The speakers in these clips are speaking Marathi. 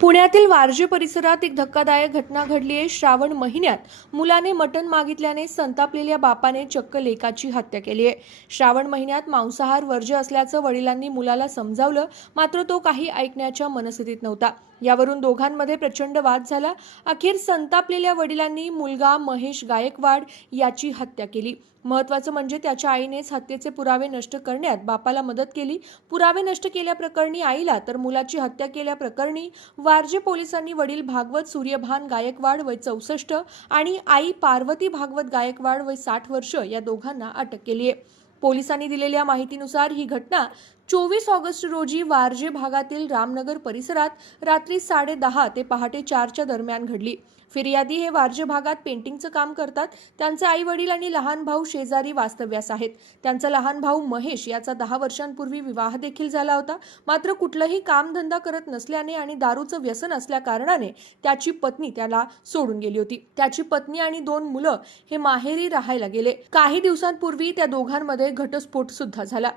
पुण्यातील वारजे परिसरात एक धक्कादायक घटना घडली आहे। श्रावण महिन्यात मुलाने मटण मागितल्याने संतापलेल्या बापाने चक्क लेकाची हत्या केली आहे। श्रावण महिन्यात मांसाहार वर्ज्य असल्याचं वडिलांनी मुलाला समजावलं, मात्र तो काही ऐकण्याच्या मनस्थितीत नव्हता। यावरून दोघांमध्ये प्रचंड वाद झाला। अखेर संतापलेल्या वडिलांनी मुलगा महेश गायकवाड याची हत्या केली। महत्त्वाचं म्हणजे त्याच्या आईनेच हत्येचे पुरावे नष्ट करण्यात बापाला मदत केली। पुरावे नष्ट केल्याप्रकरणी आईला तर मुलाची हत्या केल्याप्रकरणी वारजे पोलिसांनी वडील भागवत सूर्यभान गायकवाड वय 64 आणि आई पार्वती भागवत गायकवाड वय 60 वर्ष या दोघांना अटक केली आहे। पोलिसांनी दिलेल्या माहितीनुसार ही घटना 24 ऑगस्ट रोजी वारजे भागातील रामनगर परिसरात रात्री 10:30 ते पहाटे 4च्या दरम्यान घडली। फिर्यादी हे वारजे भागात पेंटिंगचं काम करतात। त्यांचे आई वडील आणि लहान भाऊ शेजारी वास्तव्यास आहेत। त्यांचा लहान भाऊ महेश याचा 10 वर्षांपूर्वी विवाह देखील झाला होता, मात्र कुठलंही कामधंदा करत नसल्याने आणि दारूचं व्यसन असल्या कारणाने त्याची पत्नी त्याला सोडून गेली होती। त्याची पत्नी आणि 2 मुलं हे माहेरी राहायला गेले। काही दिवसांपूर्वी त्या दोघांमध्ये घटस्फोट सुद्धा झाला।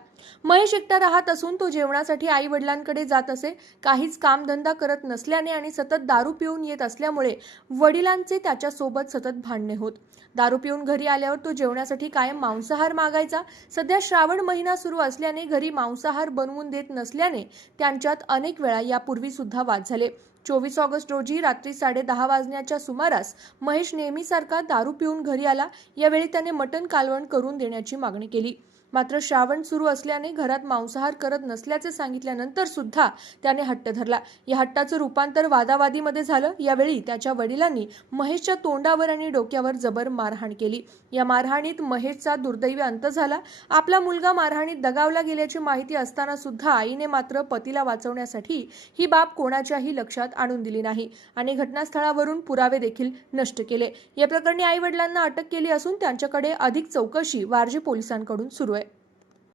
महेश एकटा राहत असून तो जेवणासाठी आई वडिलांकडे जात असे। काहीच कामधंदा करत नसल्याने आणि सतत दारू पिऊन येत असल्यामुळे वडिलांचे त्याच्यासोबत सतत भांडणे होत। दारू पिऊन घरी आल्यावर तो जेवणासाठी कायम मांसाहार मागायचा। सध्या श्रावण महिना सुरू असल्याने घरी मांसाहार बनवून देत नसल्याने त्यांच्यात अनेक वेळा यापूर्वी सुद्धा वाद झाले। 24 ऑगस्ट रोजी रात्री 10:30 वाजण्याच्या सुमारास महेश नेहमीसारखा दारू पिऊन घरी आला। यावेळी त्याने मटण कालवण करून देण्याची मागणी केली, मात्र श्रावण सुरू असल्याने घरात मांसाहार करत नसल्याचे सांगितल्यानंतर सुद्धा त्याने हट्ट धरला। या हट्टाचं रूपांतर वादावादीमध्ये झालं। यावेळी त्याच्या वडिलांनी महेशच्या तोंडावर आणि डोक्यावर जबर मारहाण केली। या मारहाणीत महेशचा दुर्दैवी अंत झाला। आपला मुलगा मारहाणीत दगावला गेल्याची माहिती असताना सुद्धा आईने मात्र पतीला वाचवण्यासाठी ही बाब कोणाच्याही लक्षात आणून दिली नाही आणि घटनास्थळावरून पुरावे देखील नष्ट केले। या प्रकरणी आई वडिलांना अटक केली असून त्यांच्याकडे अधिक चौकशी वारजे पोलिसांकडून सुरू आहे।